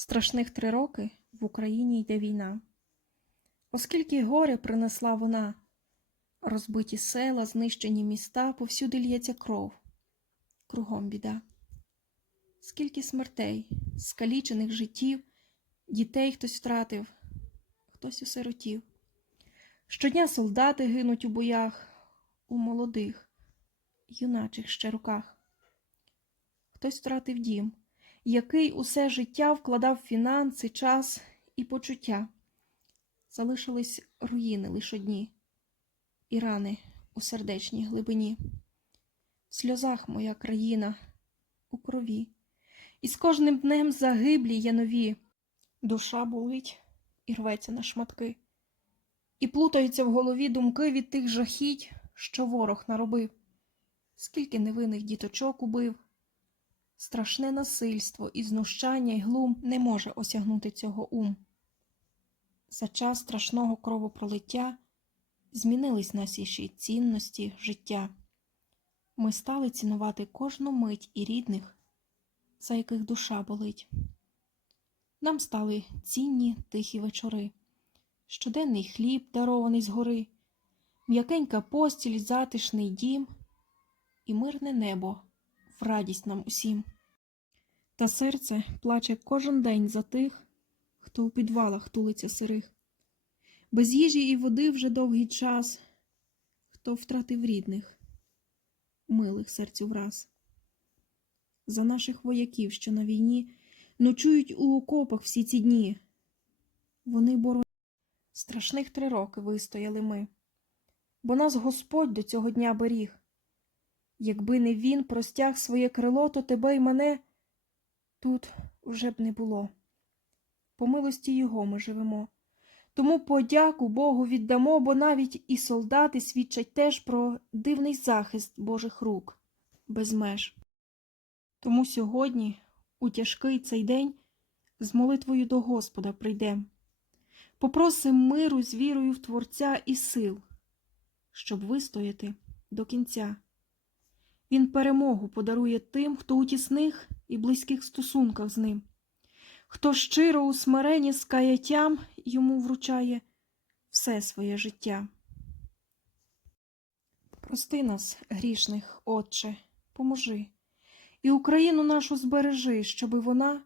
Страшних три роки в Україні йде війна. Оскільки горе принесла вона, розбиті села, знищені міста, повсюди лється кров, кругом біда. Скільки смертей, скалічених життів, дітей хтось втратив, хтось осиротів. Щодня солдати гинуть у боях, у молодих, юначих ще руках. Хтось втратив дім, який усе життя вкладав фінанси, час і почуття. Залишились руїни лиш одні, і рани у сердечній глибині. В сльозах моя країна у крові, і з кожним днем загиблі є нові. Душа болить і рветься на шматки, і плутаються в голові думки від тих жахіть, що ворог наробив. Скільки невинних діточок убив, страшне насильство і знущання й глум не може осягнути цього ум. За час страшного кровопролиття змінились наші цінності життя. Ми стали цінувати кожну мить і рідних, за яких душа болить. Нам стали цінні тихі вечори, щоденний хліб, дарований згори, м'якенька постіль, затишний дім і мирне небо радість нам усім. Та серце плаче кожен день за тих, хто у підвалах тулиться сирих. Без їжі і води вже довгий час, хто втратив рідних, милих серцю враз. За наших вояків, що на війні, ночують у окопах всі ці дні. Вони боронять. Страшних три роки вистояли ми, бо нас Господь до цього дня беріг. Якби не він простяг своє крило, то тебе й мене тут вже б не було. По милості Його ми живемо. Тому подяку Богу віддамо, бо навіть і солдати свідчать теж про дивний захист Божих рук без меж. Тому сьогодні, у тяжкий цей день, з молитвою до Господа прийдем. Попросим миру з вірою в Творця і сил, щоб вистояти до кінця. Він перемогу подарує тим, хто у тісних і близьких стосунках з ним, хто щиро у смиренні з каяттям йому вручає все своє життя. Прости нас, грішних, Отче, поможи, і Україну нашу збережи, щоби вона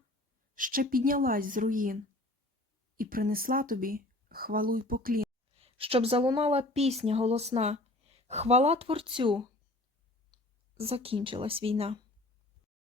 ще піднялась з руїн і принесла тобі хвалу й поклін, щоб залунала пісня голосна, хвала Творцю. Закінчилась війна.